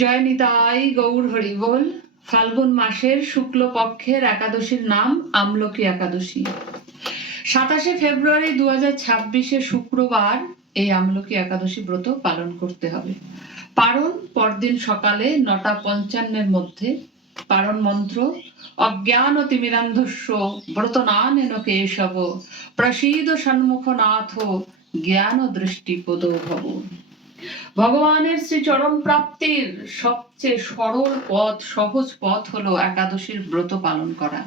জয় নিতাই গৌর হরি বল। ফাল্গুন মাসের শুক্ল পক্ষের একাদশীর নাম আমলকি একাদশী। 27শে ফেব্রুয়ারি 2026 শুক্রবার এই আমলকি একাদশী ব্রত পালন করতে হবে। পারণ পরদিন সকালে 9:55 মধ্যে। পারণ মন্ত্র: অজ্ঞান তিমিরান্ধস্য ব্রতনানেন কেশব প্রসীদ সন্মুখনাথ জ্ঞান দৃষ্টি পদো ভব। ভগবানের শ্রী চরণ প্রাপ্তির সবচেয়ে সরল পথ, সহজ পথ হলো একাদশীর ব্রত পালন করা।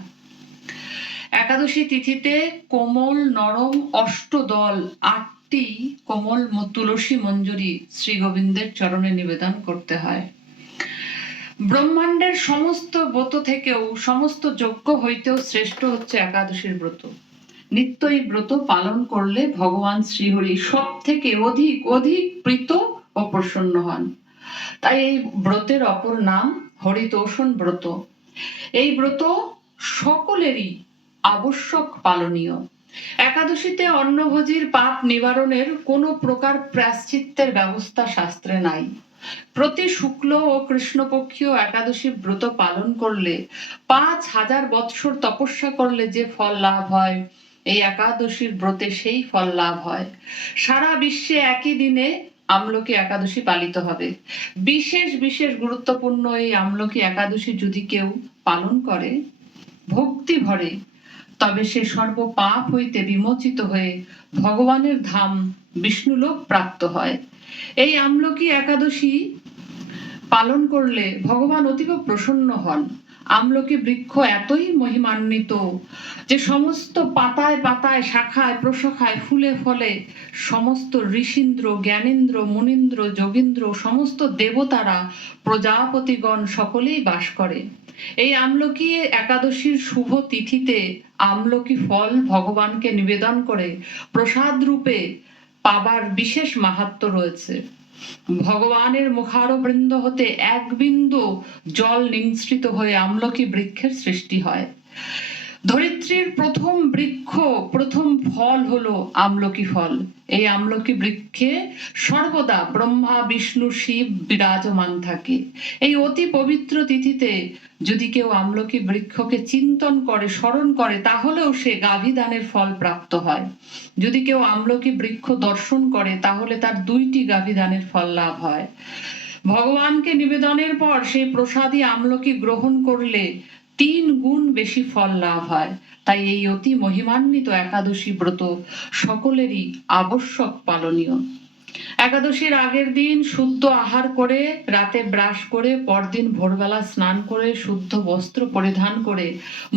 একাদশী তিথিতে কোমল নরম অষ্টদল 8টি কোমল তুলসী মঞ্জুরি শ্রী গোবিন্দের চরণে নিবেদন করতে হয়। ব্রহ্মাণ্ডের সমস্ত ব্রত থেকেও, সমস্ত যজ্ঞ হইতেও শ্রেষ্ঠ হচ্ছে একাদশীর ব্রত। নিত্য এই ব্রত পালন করলে ভগবান শ্রীহরি সব থেকে অধিক অধিক প্রীত ও প্রসন্ন হন। তাই এই ব্রতের অপর নাম হরিতোষণ ব্রত। এই ব্রত সকলেরই আবশ্যক পালনীয়। একাদশীতে অন্নভোজীর পাপ নিবারণের কোনো প্রকার প্রায়শ্চিত্তের ব্যবস্থা শাস্ত্রে নাই। প্রতি শুক্ল ও কৃষ্ণপক্ষীয় একাদশী ব্রত পালন করলে 5000 বৎসর তপস্যা করলে যে ফল লাভ হয়, এই একাদশীর ব্রতে সেই ফল লাভ হয়। সারা বিশ্বে একই দিনে আমলকি একাদশী পালিত হবে। বিশেষ বিশেষ গুরুত্বপূর্ণ এই আমলকি একাদশী যদি কেউ পালন করে ভক্তি ভরে, তবে সে সর্ব পাপ হইতে বিমোচিত হয়ে ভগবানের ধাম বিষ্ণুলোক প্রাপ্ত হয়। এই আমলকি একাদশী পালন করলে ভগবান অতীব প্রসন্ন হন। আমলকি বৃক্ষ এতই মহিমান্বিত যে সমস্ত পাতায় পাতায়, শাখায় প্রশাখায়, ফুলে ফলে সমস্ত ঋষীন্দ্র, জ্ঞানেন্দ্র, মুনীন্দ্র, যোগীন্দ্র, সমস্ত দেবতারা, প্রজাপতিগণ সকলেই বাস করে। এই আমলকি একাদশীর শুভ তিথিতে আমলকি ফল ভগবানকে নিবেদন করে প্রসাদ রূপে পাবার বিশেষ মাহাত্ম্য রয়েছে। ভগবানের মুখারবৃন্দ হতে এক বিন্দু জল নিঃসৃত হয়ে আমলকি বৃক্ষের সৃষ্টি হয়। ধরিত্রীর প্রথম বৃক্ষ, প্রথম ফল হলো আমলকি ফল। এই আমলকি বৃক্ষে সর্বদা ব্রহ্মা বিষ্ণু শিব বিরাজমান থাকে। এই অতি পবিত্র তিথিতে যদি কেউ আমলকি বৃক্ষকে চিন্তন করে, স্মরণ করে, তাহলেও সে গাভীদানের ফল প্রাপ্ত হয়। যদি কেউ আমলকি বৃক্ষ দর্শন করে তাহলে তার 2টি গাভীদানের ফল লাভ হয়। ভগবানকে নিবেদনের পর সেই প্রসাদী আমলকি গ্রহণ করলে 3 গুণ বেশি ফল লাভ হয়। তাই এই অতি মহিমান্বিত একাদশী ব্রত সকলেরই আবশ্যক পালনীয়। একাদশীর আগের দিন শুদ্ধ আহার করে, রাতে ব্রাশ করে, পরদিন ভোরবেলা স্নান করে, শুদ্ধ বস্ত্র পরিধান করে,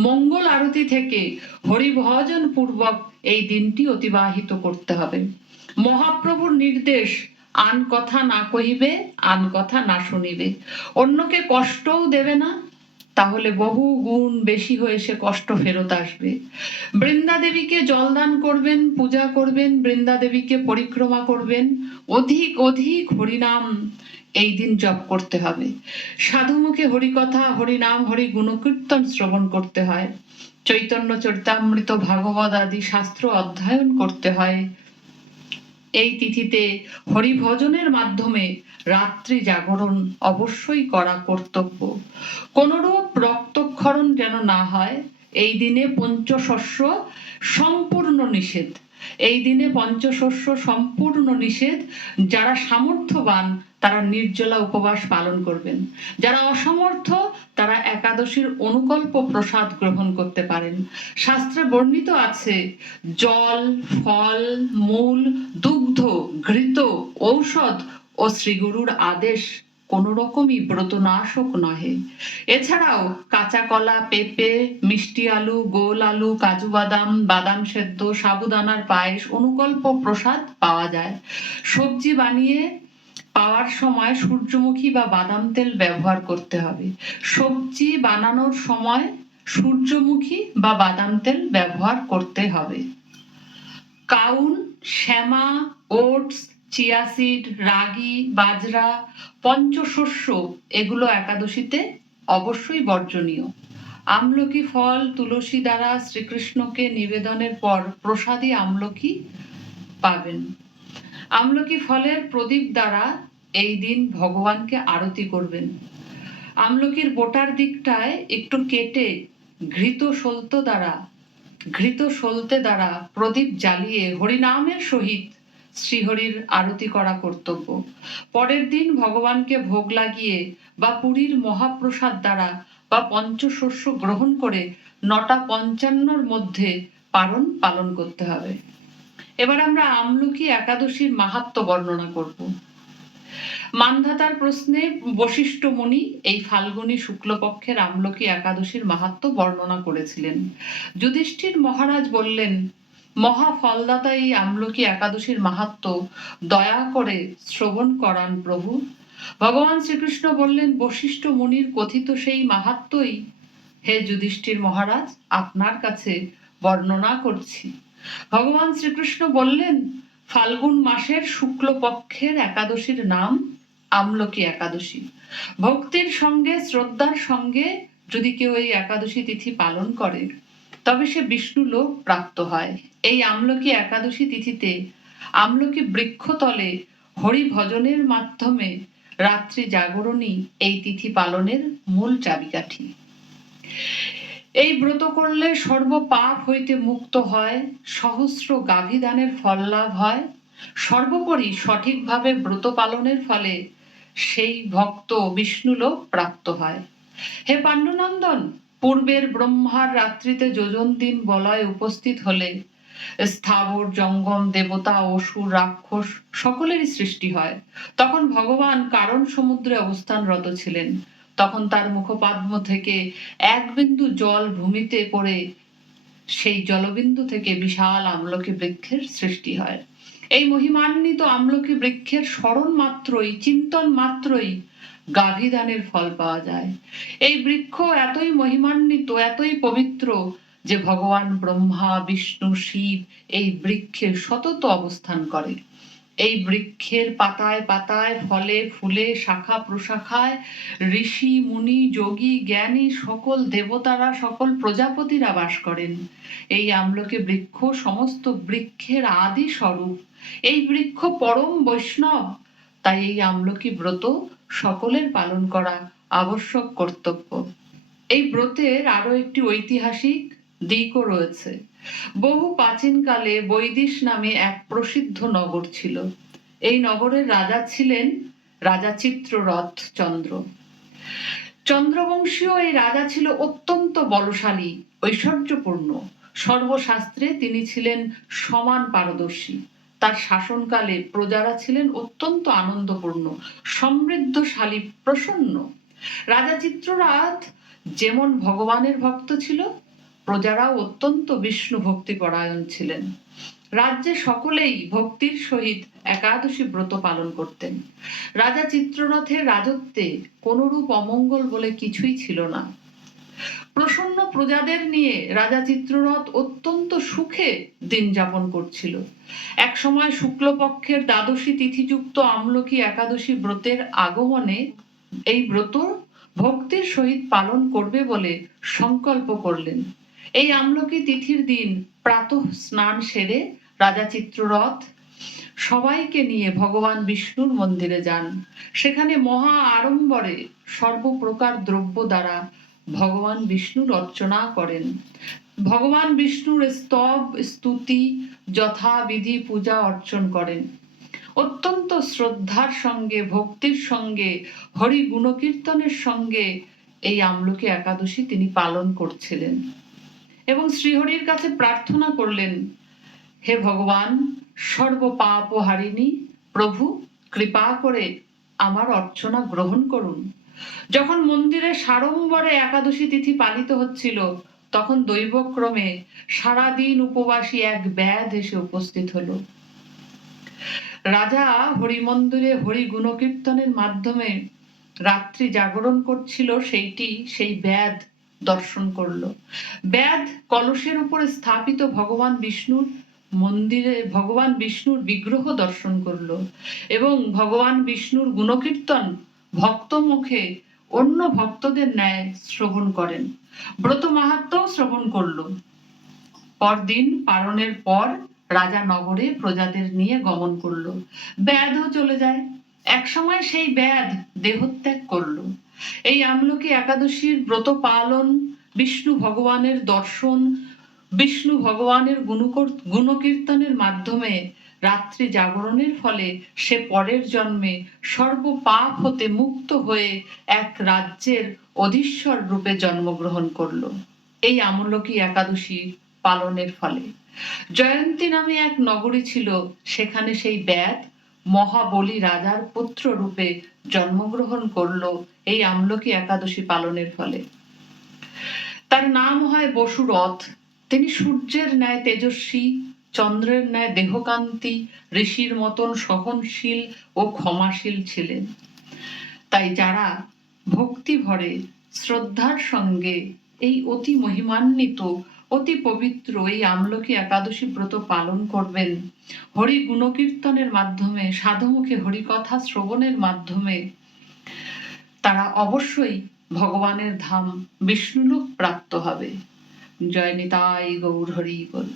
মঙ্গল আরতি থেকে হরিভজন পূর্বক এই দিনটি অতিবাহিত করতে হবে। মহাপ্রভুর নির্দেশ, আন কথা না কহিবে, আন কথা না শুনিবে। অন্যকে কষ্টও দেবে না, তাহলে বহু গুণ বেশি হয়ে সে কষ্ট ফেরত আসবে। বৃন্দা দেবীকে জলদান করবেন, পূজা করবেন, বৃন্দা দেবীকে পরিক্রমা করবেন, অধিক অধিক হরিনাম এই দিন জপ করতে হবে। সাধুমুখে হরিকথা, হরিনাম, হরি গুণকীর্তন শ্রবণ করতে হয়। চৈতন্য চরিতামৃত, ভাগবত আদি শাস্ত্র অধ্যয়ন করতে হয়। এই তিথিতে হরিভজনের মাধ্যমে রাত্রি জাগরণ অবশ্যই করা কর্তব্য। কোনরূপ রক্তক্ষরণ যেন না হয়। এই দিনে পঞ্চশস্য সম্পূর্ণ নিষেধ। এই দিনে পঞ্চশস্য সম্পূর্ণ নিষেধ। যারা সামর্থ্যবান তারা নির্জলা উপবাস পালন করবেন। যারা অসমর্থ তারা একাদশীর অনুকল্প প্রসাদ গ্রহণ করতে পারেন। শাস্ত্রে বর্ণিত আছে, জল, ফল, মূল, দুগ্ধ, ঘৃত, ঔষধ ও শ্রীগুরুর আদেশ কোন রকমই ব্রতনাশক নহে। এছাড়াও কাঁচা কলা, পেঁপে, মিষ্টি আলু, গোল আলু, কাজু বাদাম, বাদাম সেদ্ধ, সাবুদানার পায়েস অনুকল্প প্রসাদ পাওয়া যায়। সবজি বানিয়ে পাওয়ার সময় সূর্যমুখী বা বাদাম তেল ব্যবহার করতে হবে। সবজি বানানোর সময় সূর্যমুখী বা বাদাম তেল ব্যবহার করতে হবে। কাউন, শ্যামা, ওটস, চিয়া সিড, রাগি, বাজরা, পঞ্চশস্য এগুলো একাদশীতে অবশ্যই বর্জনীয়। আমলকি ফল তুলসী দ্বারা শ্রীকৃষ্ণকে নিবেদনের পর প্রসাদী আমলকি পাবেন। আমলকি ফলের প্রদীপ দ্বারা এই দিন ভগবানকে আরতি করবেন। আমলকির বোটার দিকটায় একটু কেটে ঘৃত সলতে দ্বারা প্রদীপ জ্বালিয়ে হরিনামের সহিত শ্রীহরির আরতি করা কর্তব্য। পরের দিন ভগবানকে ভোগ লাগিয়ে বা পুরীর মহাপ্রসাদ দ্বারা বা পঞ্চশস্য গ্রহণ করে ৯:৫৫ মধ্যে পালন করতে হবে। এবার আমরা আমলকি একাদশীর মাহাত্ম্য বর্ণনা করব। মানধাতার প্রশ্নে বশিষ্ঠ মুনি এই ফাল্গুনী শুক্লপক্ষের আমলকি একাদশীর মাহাত্ম্য বর্ণনা করেছিলেন। যুধিষ্ঠির মহারাজ বললেন, মহা ফলদাতা এই আমলকি একাদশীর মাহাত্ম্য দয়া করে শ্রবণ করান প্রভু। ভগবান শ্রীকৃষ্ণ বললেন, বশিষ্ঠ মুনির কথিত সেই মাহাত্ম্যই হে যুধিষ্ঠির মহারাজ আপনার কাছে বর্ণনা করছি। ভগবান শ্রীকৃষ্ণ বললেন, ফাল্গুন মাসের শুক্লপক্ষের একাদশীর নাম আমলকি একাদশী। ভক্তির সঙ্গে শ্রদ্ধার সঙ্গে যদি কেউ এই একাদশী তিথি পালন করে তবে সে বিষ্ণু লোক প্রাপ্ত হয়। এই আমলকি একাদশী তিথিতে আমলকি বৃক্ষতলে হরি ভজনের মাধ্যমে রাত্রি জাগরণী এই তিথি পালনের মূল চাবিকাঠি। এই ব্রত করলে সর্ব পাপ হইতে মুক্ত হয়, সহস্র গাভীদানের ফল লাভ হয়। সর্বোপরি সঠিকভাবে ব্রত পালনের ফলে সেই ভক্ত বিষ্ণুলোক প্রাপ্ত হয়। হে পাণ্ডুনন্দন, পূর্বের ব্রহ্মার রাত্রিতে যোজন দিন বলয় উপস্থিত হলে স্থাবর জঙ্গম দেবতা অসুর রাক্ষস সকলেরই সৃষ্টি হয়। তখন ভগবান কারণ সমুদ্রে অবস্থানরত ছিলেন। তখন তার মুখপাদ্ম থেকে এক বিন্দু জল ভূমিতে পড়ে সেই জলবিন্দু থেকে বিশাল আমলকি বৃক্ষের সৃষ্টি হয়। এই মহিমান্বিত আমলকি বৃক্ষের স্মরণ মাত্রই, চিন্তন মাত্রই গাভীদানের ফল পাওয়া যায়। এই বৃক্ষ এতই মহিমান্বিত, এতই পবিত্র যে ভগবান ব্রহ্মা বিষ্ণু শিব এই বৃক্ষে সতত অবস্থান করে। এই বৃক্ষের পাতায় পাতায় ফলে ফুলে শাখা প্রশাখায় ঋষি মুনি যোগী জ্ঞানী সকল দেবতারা সকল প্রজাপতিরা বাস করেন। এই আমলকি বৃক্ষ সমস্ত বৃক্ষের আদি স্বরূপ। এই বৃক্ষ পরম বৈষ্ণব, তাই এই আমলকি ব্রত সকলের পালন করা আবশ্যক কর্তব্য। এই ব্রতের আরো একটি ঐতিহাসিক দিকও রয়েছে। বহু প্রাচীনকালে বৈদিশ নামে এক প্রসিদ্ধ নগর ছিল। এই নগরের রাজা ছিলেন রাজা চিত্ররথ চন্দ্র। চন্দ্রবংশীয় এই রাজা ছিল অত্যন্ত বলশালী, ঐশ্বর্যপূর্ণ। সর্বশাস্ত্রে তিনি ছিলেন সমান পারদর্শী। তার শাসনকালে প্রজারা ছিলেন অত্যন্ত আনন্দপূর্ণ, সমৃদ্ধশালী, প্রসন্ন। রাজা চিত্ররথ যেমন ভগবানের ভক্ত ছিল, প্রজারাও অত্যন্ত বিষ্ণু ভক্তি পরায়ণ ছিলেন। রাজ্যে সকলেই ভক্তির সহিত একাদশী ব্রত পালন করতেন। রাজা চিত্ররথের রাজত্বে কোনরূপ অমঙ্গল বলে কিছুই ছিল না। প্রসন্ন প্রজাদের নিয়ে রাজা চিত্ররথ অত্যন্ত সুখে দিন যাপন করছিল। এক সময় শুক্লপক্ষের দ্বাদশী তিথিযুক্ত আমলকি একাদশী ব্রতের আগমনে এই ব্রত ভক্তির সহিত পালন করবে বলে সংকল্প করলেন। এই আমলকি তিথির দিন প্রাতঃ স্নান সেরে রাজা চিত্ররথ সবাইকে নিয়ে ভগবান বিষ্ণুর মন্দিরে যান। সেখানে মহা আড়ম্বরে সর্বপ্রকার দ্রব্য দ্বারা ভগবান বিষ্ণুর অর্চনা করেন। ভগবান বিষ্ণুর স্তব স্তুতি যথাবিধি পূজা অর্চন করেন। অত্যন্ত শ্রদ্ধার সঙ্গে ভক্তির সঙ্গে হরি গুণকীর্তনের সঙ্গে এই আমলকি একাদশী তিনি পালন করছিলেন এবং শ্রীহরির কাছে প্রার্থনা করলেন, হে ভগবান সর্ব পাপ হারিণী প্রভু, কৃপা করে আমার অর্চনা গ্রহণ করুন। যখন মন্দিরে সাড়ম্বরে একাদশী তিথি পালিত হচ্ছিল তখন দৈবক্রমে সারাদিন উপবাসী এক ব্যাধ এসে উপস্থিত হলো। রাজা হরি মন্দিরে হরি গুণকীর্তনের মাধ্যমে রাত্রি জাগরণ করছিল, সেই ব্যাধ দর্শন করলো। ব্যাধ কলসের উপরে স্থাপিত ভগবান বিষ্ণুর মন্দিরে ভগবান বিষ্ণুর বিগ্রহ দর্শন করলো এবং ভগবান বিষ্ণুর গুণকীর্তন ভক্ত মুখে অন্য ভক্তদের ন্যায় শ্রবণ করেন। ব্রত মাহাত্ম্য শ্রবণ করলো। পরদিন পালনের পর রাজা নগরে প্রজাদের নিয়ে গমন করলো। ব্যাধও চলে যায়। একসময় সেই ব্যাধ দেহত্যাগ করলো। এই আমলকি একাদশীর ব্রত পালন, বিষ্ণু ভগবানের দর্শন, বিষ্ণু ভগবানের গুণকীর্তনের মাধ্যমে রাত্রি জাগরণের ফলে সে পরের জন্মে সর্ব পাপ হতে মুক্ত হয়ে এক রাজ্যের অধীশ্বর রূপে জন্মগ্রহণ করলো এই আমলকি একাদশী পালনের ফলে। জয়ন্তী নামে এক নগরী ছিল, সেখানে সেই ব্যাধ মহাবলী রাজার পুত্র রূপে জন্মগ্রহণ করলো এই আমলকি একাদশী পালনের ফলে। তার নাম হয় বসুরথ। তিনি সূর্যের ন্যায় তেজস্বী, চন্দ্রের ন্যায় দেহকান্তি, ঋষির মতন সহনশীল ও ক্ষমাশীল ছিলেন। তাই যারা ভক্তি ভরে শ্রদ্ধার সঙ্গে এই অতি মহিমান্বিত, অতি পবিত্র এই আমলকি একাদশী ব্রত পালন করবেন, হরি গুণকীর্তনের মাধ্যমে, সাধুমুখে হরিকথা শ্রবণের মাধ্যমে তারা অবশ্যই ভগবানের ধাম বিষ্ণুলোক প্রাপ্ত হবে। জয় নিতাই গৌর হরি বল।